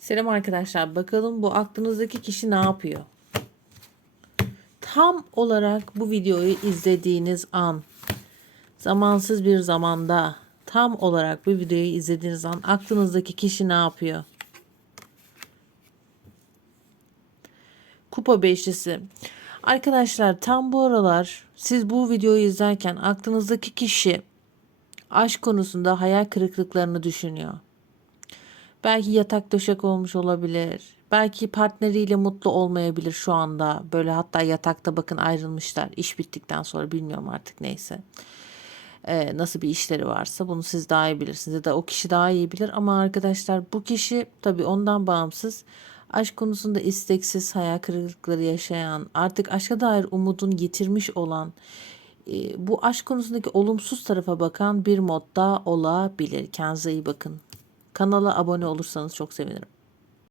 Selam arkadaşlar. Bakalım bu aklınızdaki kişi ne yapıyor? Tam olarak bu videoyu izlediğiniz an, zamansız bir zamanda, tam olarak bu videoyu izlediğiniz an aklınızdaki kişi ne yapıyor? Kupa beşlisi. Arkadaşlar tam bu aralar siz bu videoyu izlerken aklınızdaki kişi aşk konusunda hayal kırıklıklarını düşünüyor. Belki yatak döşek olmuş olabilir. Belki partneriyle mutlu olmayabilir şu anda. Böyle hatta yatakta bakın ayrılmışlar. İş bittikten sonra bilmiyorum artık neyse. Ee, nasıl bir işleri varsa bunu siz daha iyi bilirsiniz. Ya da o kişi daha iyi bilir. Ama arkadaşlar bu kişi tabii ondan bağımsız. Aşk konusunda isteksiz, hayal kırıklıkları yaşayan, artık aşka dair umudun yitirmiş olan, e, bu aşk konusundaki olumsuz tarafa bakan bir modda olabilir. Kendinize iyi bakın. Kanala abone olursanız çok sevinirim.